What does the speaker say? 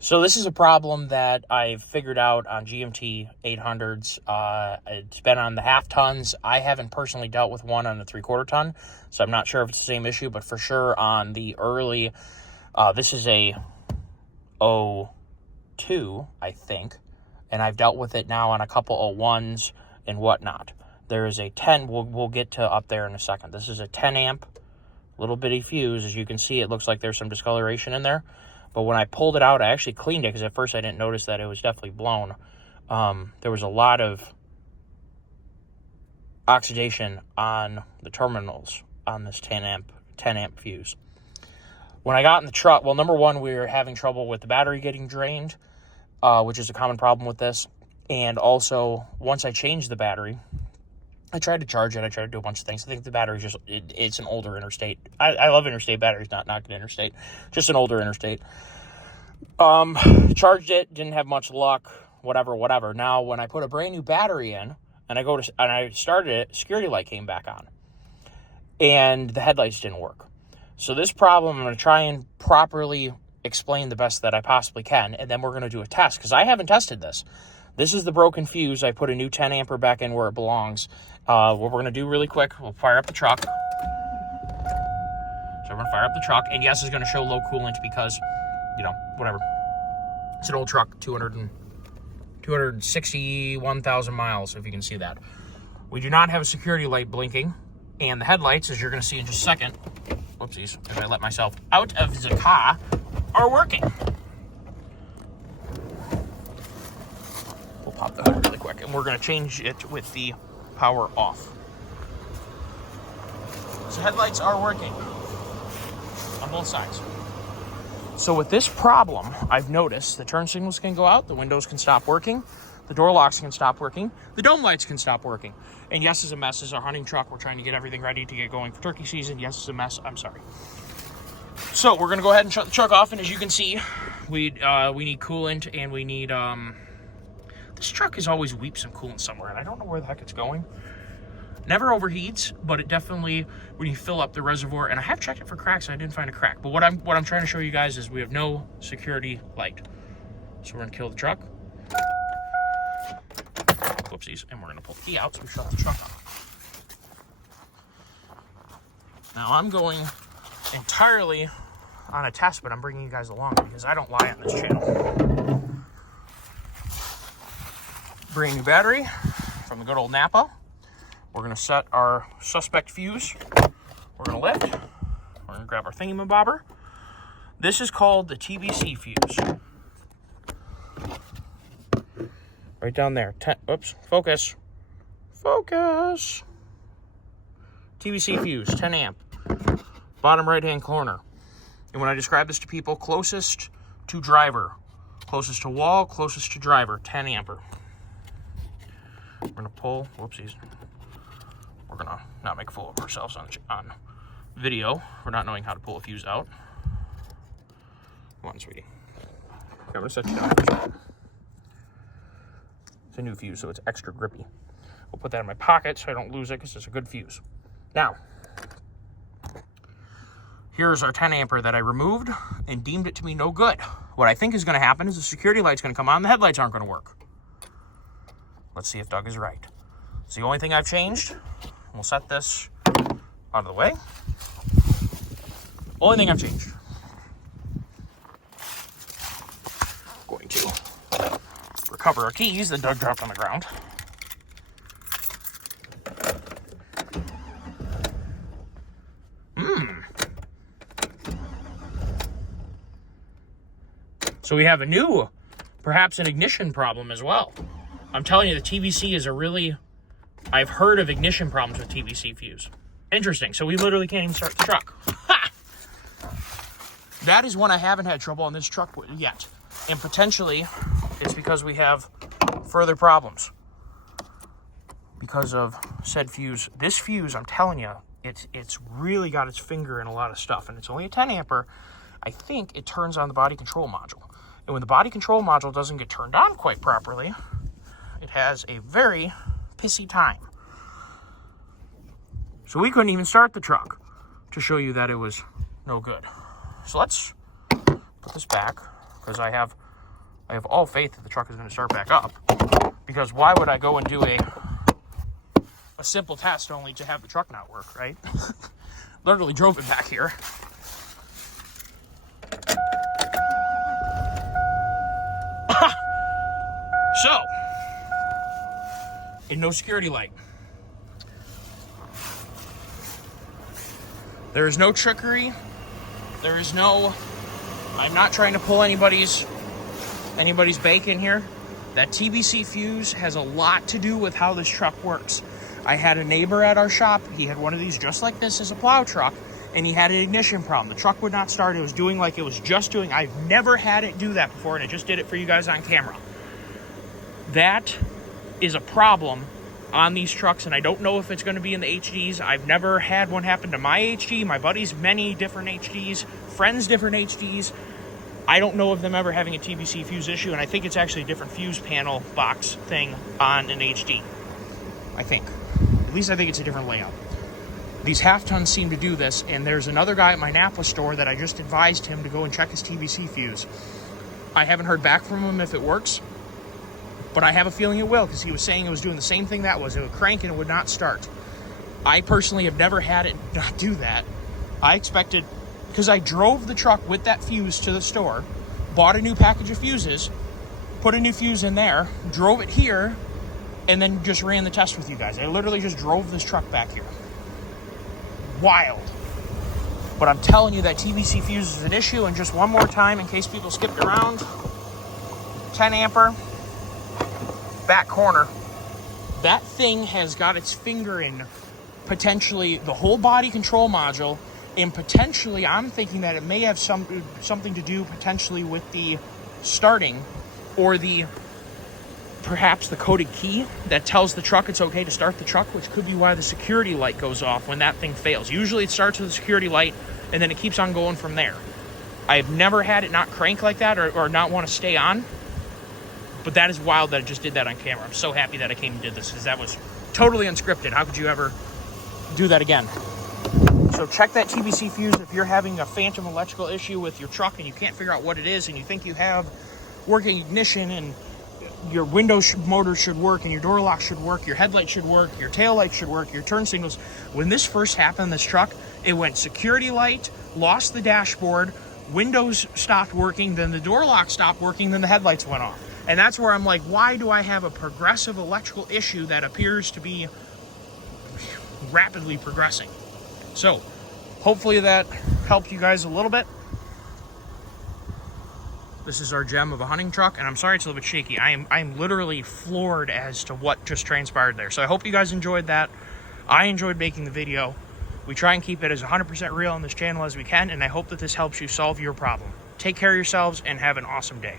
So this is a problem that I've figured out on GMT800s. It's been on the half tons. I haven't personally dealt with one on the 3/4 ton, so I'm not sure if it's the same issue, but for sure on the early, this is a 02, I think, and I've dealt with it now on a couple 01s and whatnot. There is a 10, we'll get to up there in a second. This is a 10 amp, little bitty fuse. As you can see, it looks like there's some discoloration in there. But when I pulled it out, I actually cleaned it because at first I didn't notice that it was definitely blown. There was a lot of oxidation on the terminals on this 10 amp fuse. When I got in the truck, well, number one, we were having trouble with the battery getting drained, which is a common problem with this. And also, once I changed the battery, I tried to charge it. I tried to do a bunch of things. I think the battery's just, it's an older Interstate. I love Interstate batteries, not knocking Interstate. Just an older Interstate. Charged it, didn't have much luck, whatever. Now, when I put a brand new battery in, and I started it, security light came back on. And the headlights didn't work. So this problem, I'm going to try and properly explain the best that I possibly can, and then we're going to do a test, because I haven't tested this. This is the broken fuse. I put a new 10 amper back in where it belongs. What we're going to do really quick, we'll fire up the truck. So we're going to fire up the truck. And yes, it's going to show low coolant because, whatever. It's an old truck, 261,000 miles, if you can see that. We do not have a security light blinking. And the headlights, as you're going to see in just a second, whoopsies, if I let myself out of the car, are working. Pop the hood really quick, and we're going to change it with the power off. So headlights are working on both sides. So with this problem, I've noticed the turn signals can go out, the windows can stop working, the door locks can stop working, the dome lights can stop working. And yes, it's a mess. This is our hunting truck. We're trying to get everything ready to get going for turkey season. Yes, it's a mess. I'm sorry. So we're going to go ahead and shut the truck off, and as you can see, we need coolant, and we need this truck is always weeps some coolant somewhere, and I don't know where the heck it's going. Never overheats, but it definitely, when you fill up the reservoir, and I have checked it for cracks, and I didn't find a crack. But what I'm trying to show you guys is we have no security light. So we're gonna kill the truck. Whoopsies, and we're gonna pull the key out so we shut the truck off. Now I'm going entirely on a test, but I'm bringing you guys along because I don't lie on this channel. Brand new battery from the good old Napa. We're going to set our suspect fuse. We're going to lift. We're going to grab our thingamabobber. This is called the TBC fuse. Right down there. Oops. Focus. Focus. TBC fuse, 10 amp. Bottom right-hand corner. And when I describe this to people, closest to driver. Closest to wall, closest to driver, 10 amper. We're going to pull, whoopsies. We're going to not make a fool of ourselves on video for not knowing how to pull a fuse out. Come on, sweetie. Okay, I'm going to set you down for a second. It's a new fuse, so it's extra grippy. We'll put that in my pocket so I don't lose it because it's a good fuse. Now, here's our 10 amper that I removed and deemed it to be no good. What I think is going to happen is the security light's going to come on, the headlights aren't going to work. Let's see if Doug is right. It's the only thing I've changed. We'll set this out of the way. Only thing I've changed. Going to recover our keys that Doug dropped on the ground. So we have a new, perhaps an ignition problem as well. I'm telling you, the TBC is I've heard of ignition problems with TBC fuse. Interesting. So we literally can't even start the truck. Ha! That is one I haven't had trouble on this truck yet. And potentially, it's because we have further problems. Because of said fuse. This fuse, I'm telling you, it's really got its finger in a lot of stuff. And it's only a 10 amper. I think it turns on the body control module. And when the body control module doesn't get turned on quite properly, it has a very pissy time. So we couldn't even start the truck to show you that it was no good. So let's put this back because I have I have all faith that the truck is going to start back up, because why would I go and do a simple test only to have the truck not work, right? Literally drove it back here. So, and no security light. There is no trickery. There is no, I'm not trying to pull anybody's bacon here. That TBC fuse has a lot to do with how this truck works. I had a neighbor at our shop. He had one of these just like this as a plow truck, and he had an ignition problem. The truck would not start. It was doing like it was just doing. I've never had it do that before, and I just did it for you guys on camera. That is a problem on these trucks, and I don't know if it's going to be in the HDs. I've never had one happen to my HD. My buddies, many different HDs, friends, different HDs. I don't know of them ever having a TBC fuse issue, and I think it's actually a different fuse panel box thing on an HD. I think. At least I think it's a different layout. These half tons seem to do this, and there's another guy at my Napa store that I just advised him to go and check his TBC fuse. I haven't heard back from him if it works, but I have a feeling it will, because he was saying it was doing the same thing that was. It would crank and it would not start. I personally have never had it not do that. I expected, because I drove the truck with that fuse to the store, bought a new package of fuses, put a new fuse in there, drove it here, and then just ran the test with you guys. I literally just drove this truck back here. Wild. But I'm telling you that TBC fuse is an issue, and just one more time in case people skipped around, 10 ampere, back corner. That thing has got its finger in potentially the whole body control module, and potentially I'm thinking that it may have something to do potentially with the starting, or perhaps the coded key that tells the truck it's okay to start the truck, which could be why the security light goes off when that thing fails. Usually it starts with the security light and then it keeps on going from there. I have never had it not crank like that or not want to stay on, but that is wild that I just did that on camera. I'm so happy that I came and did this, because that was totally unscripted. How could you ever do that again? So check that TBC fuse if you're having a phantom electrical issue with your truck and you can't figure out what it is, and you think you have working ignition and your window motor should work, and your door lock should work, your headlight should work, your tail light should work, your turn signals. When this first happened in this truck, it went security light, lost the dashboard, windows stopped working, then the door lock stopped working, then the headlights went off. And that's where I'm like, why do I have a progressive electrical issue that appears to be rapidly progressing? So hopefully that helped you guys a little bit. This is our gem of a hunting truck, and I'm sorry it's a little bit shaky. I'm literally floored as to what just transpired there. So I hope you guys enjoyed that. I enjoyed making the video. We try and keep it as 100% real on this channel as we can, and I hope that this helps you solve your problem. Take care of yourselves and have an awesome day.